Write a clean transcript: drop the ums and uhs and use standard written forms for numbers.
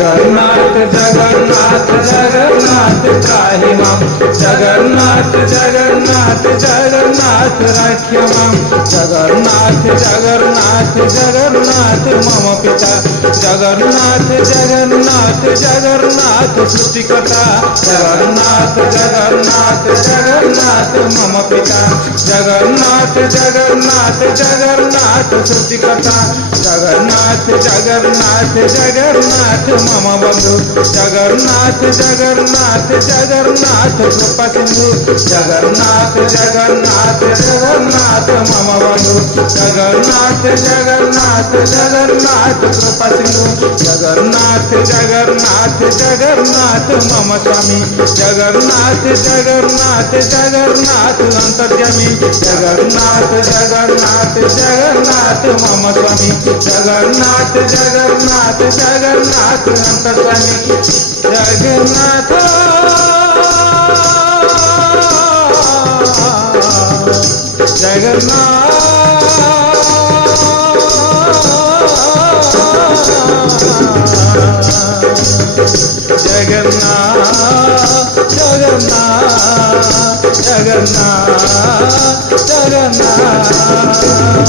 जगन्नाथ जगन्नाथ जगन्नाथ त्राहि मां जगन्नाथ जगन्नाथ जगन्नाथ रक्ष मां जगन्नाथ जगन्नाथ जगन्नाथ मम पिता जगन्नाथ जगन्नाथ जगन्नाथ सृष्टिकर्ता जगन्नाथ जगन्नाथ जगन्नाथ मम पिता जगन्नाथ जगन्नाथ जगन्नाथ सृष्टिकर्ता जगन्नाथ जगन्नाथ जगन्नाथ मम बंधु जगन्नाथ जगन्नाथ जगन्नाथ कृपा सिंधु जगन्नाथ जगन्नाथ जगन्नाथ मम बंधु जगन्नाथ जगन्नाथ जगन्नाथ कृपा सिंधु जगन्नाथ जगन्नाथ जगन्नाथ मम स्वामी जगन्नाथ जगन्नाथ जगन्नाथ अंतर्यामी जगन्नाथ जगन्नाथ जगन्नाथ मम स्वामी जगन्नाथ जगन्नाथ जगन्नाथ अंतर्यामी जगन्नाथ जगन्नाथ जगन्नाथ जगन्नाथ जगन्नाथ जगन्नाथ